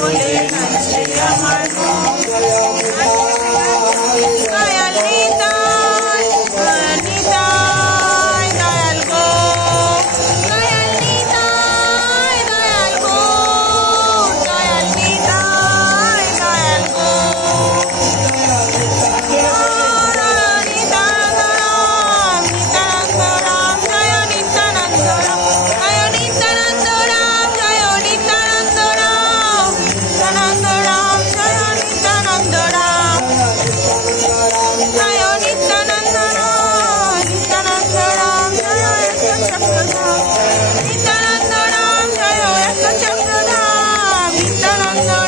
বলে নাচে আমার মন। দয়াল নিতাই দয়াল নিতাই দয়াল গো, দয়াল নিতাই দয়াল গো, দয়াল নিতাই দয়াল গো। Nityananda